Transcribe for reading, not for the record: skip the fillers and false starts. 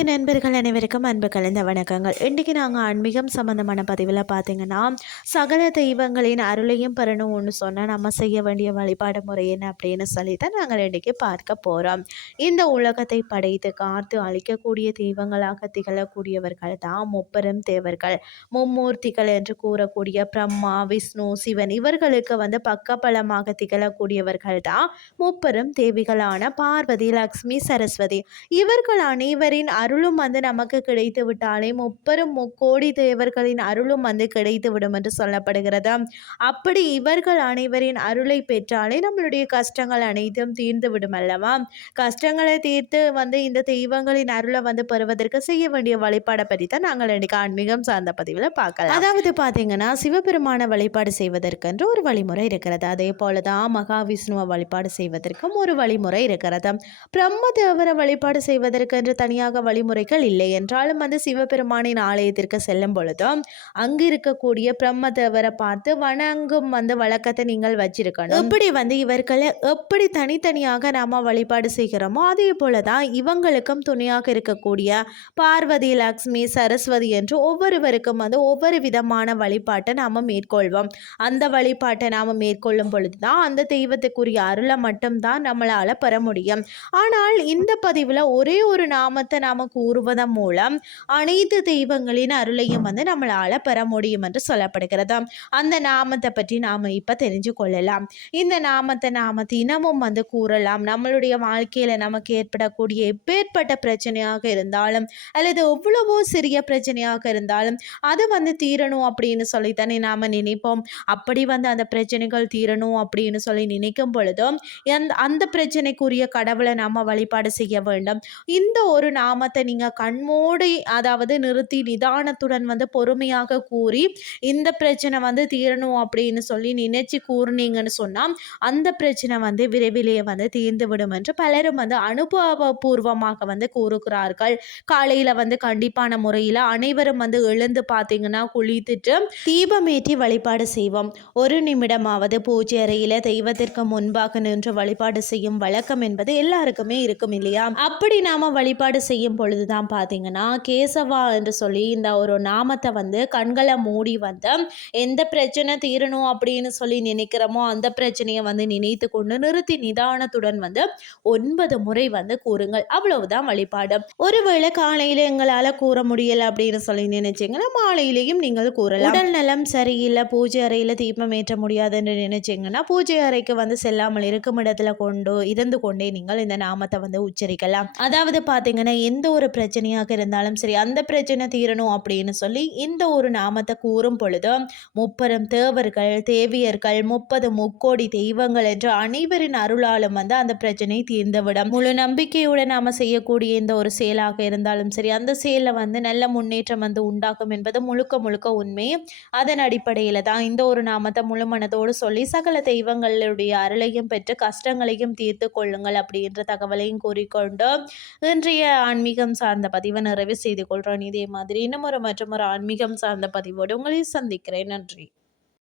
ஆன்மீக நண்பர்கள் அனைவருக்கும் அன்பு கலந்த வணக்கங்கள். இன்றைக்கி நாங்கள் ஆன்மீகம் சம்மந்தமான பதிவில் பார்த்தீங்கன்னா, சகல தெய்வங்களின் அருளையும் பெறணும்னு சொன்னால் நம்ம செய்ய வேண்டிய வழிபாடு முறை என்ன அப்படின்னு சொல்லி தான் நாங்கள் இன்றைக்கி பார்க்க போகிறோம். இந்த உலகத்தை படைத்து காத்து அழிக்கக்கூடிய தெய்வங்களாக திகழக்கூடியவர்கள் தான் முப்பெரும் தேவர்கள், மும்மூர்த்திகள் என்று கூறக்கூடிய பிரம்மா, விஷ்ணு, சிவன் இவர்களுக்கு பக்கபலமாக திகழக்கூடியவர்கள் தான் முப்பெரும் தேவிகளான பார்வதி, லக்ஷ்மி, சரஸ்வதி. இவர்கள் அனைவரின் அருளும் நமக்கு கிடைத்து விட்டாலே முப்பெரும் முக்கோடி தேவர்களின் அருளும் கிடைத்துவிடும் என்று சொல்லப்படுகிறது. அப்படி இவர்கள் அனைவரின் அருளை பெற்றாலே நம்மளுடைய கஷ்டங்கள் அனைத்தும் தீர்ந்து விடும் அல்லவா? கஷ்டங்களை தீர்த்து இந்த தெய்வங்களின் அருளை பெறுவதற்கு செய்ய வேண்டிய வழிபாடை பற்றி தான் நாங்கள் இன்னைக்கு ஆன்மீகம் சார்ந்த பதிவில் பார்க்கலாம். அதாவது பார்த்தீங்கன்னா, சிவபெருமான வழிபாடு செய்வதற்கென்று ஒரு வழிமுறை இருக்கிறது. அதே போலதான் மகாவிஷ்ணுவை வழிபாடு செய்வதற்கும் ஒரு வழிமுறை இருக்கிறது. பிரம்ம தேவரை வழிபாடு செய்வதற்கென்று தனியாக வழிமுறைகள் இல்லை என்றாலும் சிவபெருமானின் ஆலயத்திற்கு செல்லும் பொழுதும் அங்கு இருக்கக்கூடிய பிரம்ம தேவரை பார்த்து வணங்கும் வழக்கத்தை நீங்கள் வச்சிருக்கணும். இப்படி இவர்களை எப்படி தனித்தனியாக நாம வழிபாடு செய்கிறோமோ அதே போலதான் இவங்களுக்கும் துணையாக இருக்கக்கூடிய பார்வதி, லக்ஷ்மி, சரஸ்வதி என்று ஒவ்வொருவருக்கும் ஒவ்வொரு விதமான வழிபாட்டை நாம மேற்கொள்வோம். அந்த வழிபாட்டை நாம மேற்கொள்ளும் பொழுதுதான் அந்த தெய்வத்துக்குரிய அருளை மட்டும்தான் நம்மளால பெற முடியும். ஆனால் இந்த பதிவில் ஒரே ஒரு நாமத்தை நாம கூறுவதன் மூலம் அனைத்து தெய்வங்களின் அருளையும் நம்மளால பெற முடியும் என்று சொல்லப்படுகிறது. அந்த நாமத்தை பற்றி நாம இப்ப தெரிஞ்சு கொள்ளலாம். இந்த நாமத்தை நாம தினமும் கூறலாம். நம்மளுடைய வாழ்க்கையில நமக்கு ஏற்படக்கூடிய எப்பேற்பட்ட பிரச்சனையாக இருந்தாலும் அல்லது எவ்வளவோ சிறிய பிரச்சனையாக இருந்தாலும் அது தீரணும் அப்படின்னு சொல்லித்தானே நாம நினைப்போம். அப்படி அந்த பிரச்சனைகள் தீரணும் அப்படின்னு சொல்லி நினைக்கும் பொழுதும் அந்த பிரச்சனைக்குரிய கடவுளை நாம வழிபாடு செய்ய வேண்டும். இந்த ஒரு நாமத்தை நீங்க கண்மூடி நிறுத்தி நிதானத்துடன் பொறுமையாக கூறி இந்த பிரச்சனை தீரணும் அப்படின்னு சொல்லி நினைச்சு கூறுனீங்கன்னு சொன்னா அந்த பிரச்சனை விரைவிலேயே தீர்ந்து விடும் என்று பலரும் அனுபவபூர்வமாக கூறுகிறார்கள். காலையில கண்டிப்பான முறையில் அனைவரும் எழுந்து பார்த்தீங்கன்னா குளித்துட்டு தீபமேற்றி வழிபாடு செய்வோம். ஒரு நிமிடமாவது பூஜை அறையில தெய்வத்திற்கு முன்பாக நின்று வழிபாடு செய்யும் வழக்கம் என்பது எல்லாருக்குமே இருக்கும் இல்லையா? அப்படி நாம வழிபாடு செய்யும் பொழுதுதான் பார்த்தீங்கன்னா கேசவா என்று சொல்லி இந்த ஒரு நாமத்தை கண்களை மூடி எந்த பிரச்சனை தீரணும் அப்படின்னு சொல்லி நினைக்கிறோமோ அந்த பிரச்சனையை நினைத்து கொண்டு நிறுத்தி நிதானத்துடன் 9 முறை கூறுங்கள். அவ்வளவுதான் வழிபாடு. ஒருவேளை காலையில எங்களால கூற முடியல அப்படின்னு சொல்லி நினைச்சீங்கன்னா மாலையிலையும் நீங்கள் கூறலாம். உடல் நலம் சரியில்லை, பூஜை அறையில தீபம் ஏற்ற முடியாது என்று நினைச்சீங்கன்னா பூஜை அறைக்கு செல்லாமல் இருக்கும் இடத்துல இருந்து கொண்டே நீங்கள் இந்த நாமத்தை உச்சரிக்கலாம். அதாவது பார்த்தீங்கன்னா எந்த ஒரு பிரச்சனையாக இருந்தாலும் சரி அந்த பிரச்சனை தீரணும் அப்படின்னு சொல்லி இந்த ஒரு நாமத்தை கூறும் பொழுது முப்பெரும் தேவர்கள், தேவியர்கள், 30 முக்கோடி தெய்வங்கள் என்று அனைவரின் அருளாலும் அந்த பிரச்சனை தீர்ந்துவிடும். முழு நம்பிக்கையுடன் நாம செய்யக்கூடிய இந்த ஒரு செயலாக இருந்தாலும் சரி அந்த செயலில் நல்ல முன்னேற்றம் உண்டாகும் என்பது முழுக்க முழுக்க உண்மை. அதன் அடிப்படையில் தான் இந்த ஒரு நாமத்தை முழு மனதோடு சொல்லி சகல தெய்வங்களுடைய அருளையும் பெற்று கஷ்டங்களையும் தீர்த்து கொள்ளுங்கள் அப்படின்ற தகவலையும் கூறிக்கொண்டு இன்றைய ஆன்மீகம் சார்ந்த பதிவை நிறைவு செய்து கொள்கிறோம். இதே மாதிரி இன்னும் மற்றொரு ஆன்மீகம் சார்ந்த பதிவோடு உங்களை சந்திக்கிறேன். நன்றி.